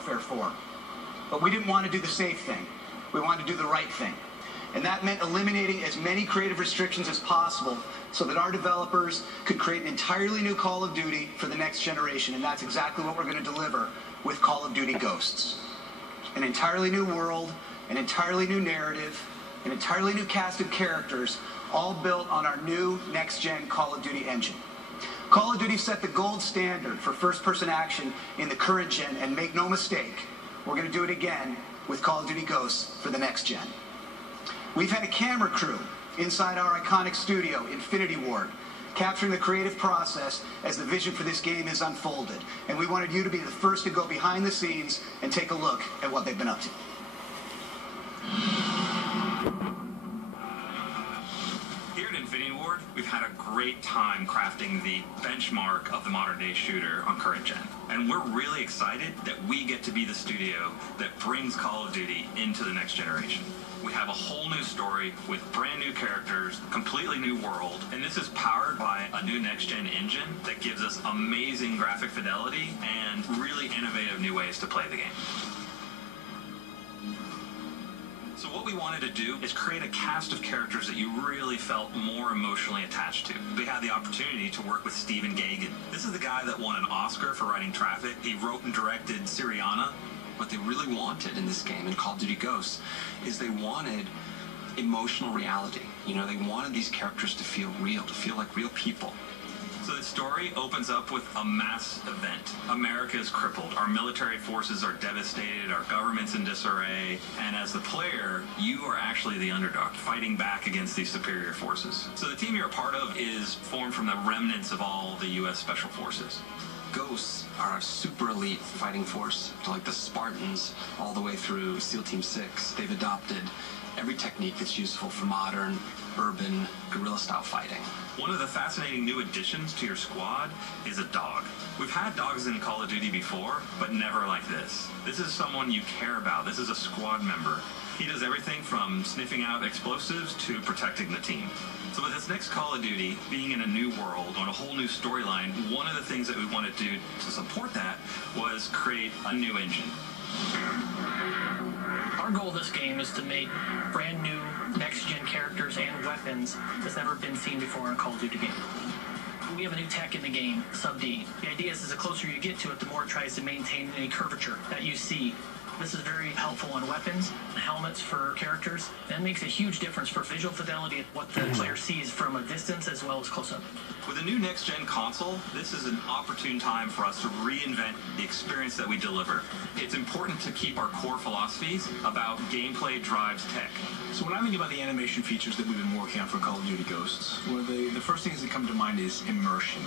Warfare 4. But we didn't want to do the safe thing. We wanted to do the right thing. And that meant eliminating as many creative restrictions as possible so that our developers could create an entirely new Call of Duty for the next generation. And that's exactly what we're going to deliver with Call of Duty Ghosts. An entirely new world, an entirely new narrative, an entirely new cast of characters, all built on our new next-gen Call of Duty engine. Call of Duty set the gold standard for first-person action in the current gen, and make no mistake, we're going to do it again with Call of Duty Ghosts for the next gen. We've had a camera crew inside our iconic studio, Infinity Ward, capturing the creative process as the vision for this game is unfolded. And we wanted you to be the first to go behind the scenes and take a look at what they've been up to. Here at Infinity Ward, we've had a great time crafting the benchmark of the modern-day shooter on current gen. And we're really excited that we get to be the studio that brings Call of Duty into the next generation. We have a whole new story with brand new characters, completely new world, and this is powered by a new next-gen engine that gives us amazing graphic fidelity and really innovative new ways to play the game. So what we wanted to do is create a cast of characters that you really felt more emotionally attached to. We had the opportunity to work with Stephen Gaghan. This is the guy that won an Oscar for writing Traffic. He wrote and directed Syriana. What they really wanted in this game, in Call of Duty Ghosts, is they wanted emotional reality. You know, they wanted these characters to feel real, to feel like real people. So the story opens up with a mass event. America is crippled. Our military forces are devastated. Our government's in disarray. And as the player, you are actually the underdog, fighting back against these superior forces. So the team you're a part of is formed from the remnants of all the U.S. Special Forces. Ghosts are a super elite fighting force, like the Spartans, all the way through SEAL Team 6. They've adopted every technique that's useful for modern, urban, guerrilla-style fighting. One of the fascinating new additions to your squad is a dog. We've had dogs in Call of Duty before, but never like this. This is someone you care about. This is a squad member. He does everything from sniffing out explosives to protecting the team. So with this next Call of Duty, being in a new world, on a whole new storyline, one of the things that we wanted to do to support that was create a new engine. Our goal of this game is to make brand new next-gen characters and weapons that's never been seen before in a Call of Duty game. We have a new tech in the game, Sub-D. The idea is the closer you get to it, the more it tries to maintain any curvature that you see. This is very helpful on weapons, helmets for characters. That makes a huge difference for visual fidelity, what the player sees from a distance as well as close-up. With a new next-gen console, this is an opportune time for us to reinvent the experience that we deliver. It's important to keep our core philosophies about gameplay drives tech. So when I think about the animation features that we've been working on for Call of Duty Ghosts, well, the first things that come to mind is immersion.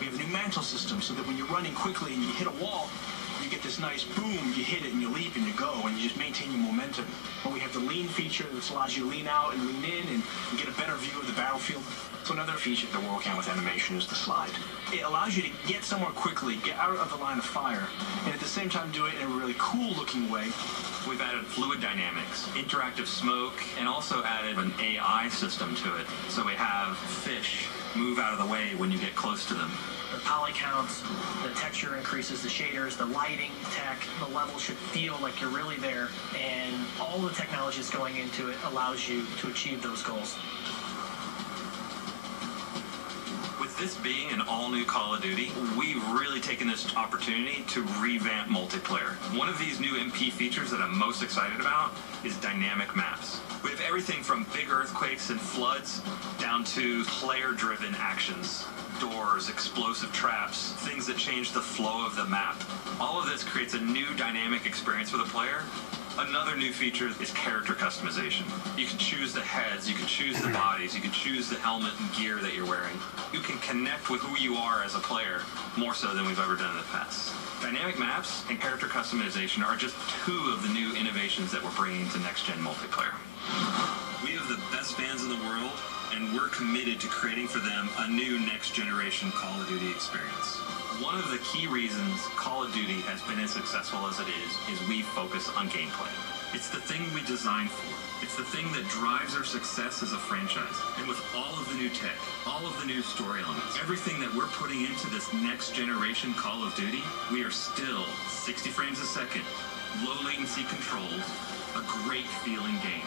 We have a new mantle system so that when you're running quickly and you hit a wall, you get this nice boom, you hit it and you leap and you go and you just maintain your momentum. But we have the lean feature that allows you to lean out and lean in and get a better view of the battlefield. So another feature that we're working on with animation is the slide. It allows you to get somewhere quickly, get out of the line of fire, and at the same time do it in a really cool looking way. We've added fluid dynamics, interactive smoke, and also added an AI system to it. So we have fish move out of the way when you get close to them. The poly counts, the texture increases, the shaders, the lighting tech, the level should feel like you're really there, and all the technology that's going into it allows you to achieve those goals. With this being an all-new Call of Duty, we've really taken this opportunity to revamp multiplayer. One of these new MP features that I'm most excited about is dynamic maps. We have everything from big earthquakes and floods down to player-driven actions. Doors, explosive traps, things that change the flow of the map. All of this creates a new dynamic experience for the player. Another new feature is character customization. You can choose the heads, you can choose the bodies, you can choose the helmet and gear that you're wearing. You can connect with who you are as a player more so than we've ever done in the past. Dynamic maps and character customization are just two of the new innovations that we're bringing to next-gen multiplayer. We have the best fans in the world, and we're committed to creating for them a new next-generation Call of Duty experience. One of the key reasons Call of Duty has been as successful as it is we focus on gameplay. It's the thing we designed for. It's the thing that drives our success as a franchise. And with all of the new tech, all of the new story elements, everything that we're putting into this next generation Call of Duty, we are still 60 frames a second, low latency controls, a great feeling game.